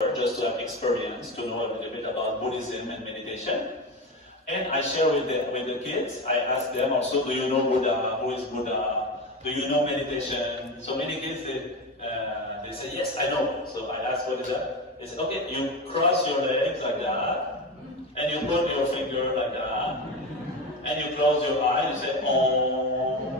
just to have experience, to know a little bit about Buddhism and meditation. And I share with the kids. I ask them also, do you know Buddha? Who is Buddha? Do you know meditation? So many kids, they say, yes, I know. So I ask, what is that? They say, okay, you cross your legs like that, and you put your finger like that, and you close your eyes, you say, oh.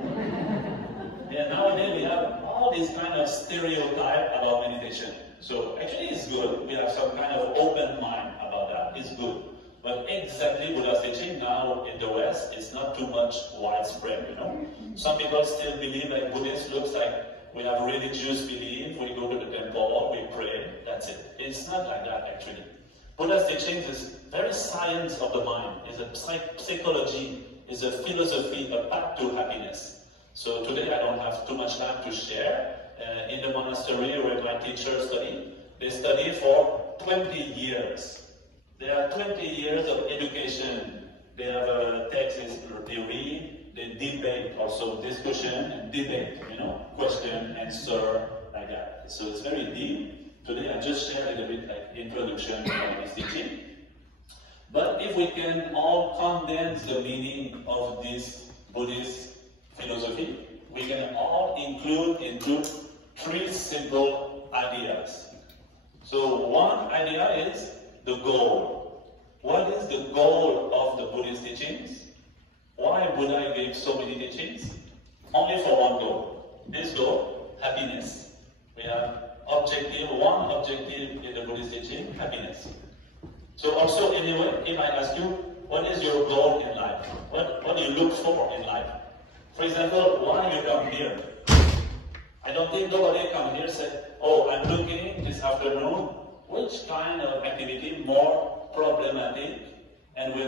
And nowadays we have all these kind of stereotype about meditation. So actually it's good. We have some kind of open mind about that. It's good. But exactly Buddha's teaching now in the West is not too much widespread, you know. Some people still believe that Buddhist looks like we have religious belief, we go to the temple, we pray, that's it. It's not like that actually. Buddha's teaching is very science of the mind, is a psychology, is a philosophy, a path to happiness. So today I don't have too much time to share. In the monastery where my teachers study, they study for 20 years. There are 20 years of education. They have a text, they read, they debate, also discussion and debate, you know, question, answer, like that. So it's very deep. Today I just share a little bit like introduction to this teaching. But if we can all condense the meaning of this Buddhist philosophy, we can all include into 3 simple ideas. So one idea is the goal. What is the goal of the Buddhist teachings? Why Buddha gave so many teachings? Only for one goal. This goal, happiness. We have one objective in the Buddhist teaching, happiness. So also anyway, if I ask you, what is your goal in life? What do you look for in life? For example, why you come here? I don't think nobody come here and say, oh, I'm looking this afternoon, which kind of activity more problematic and will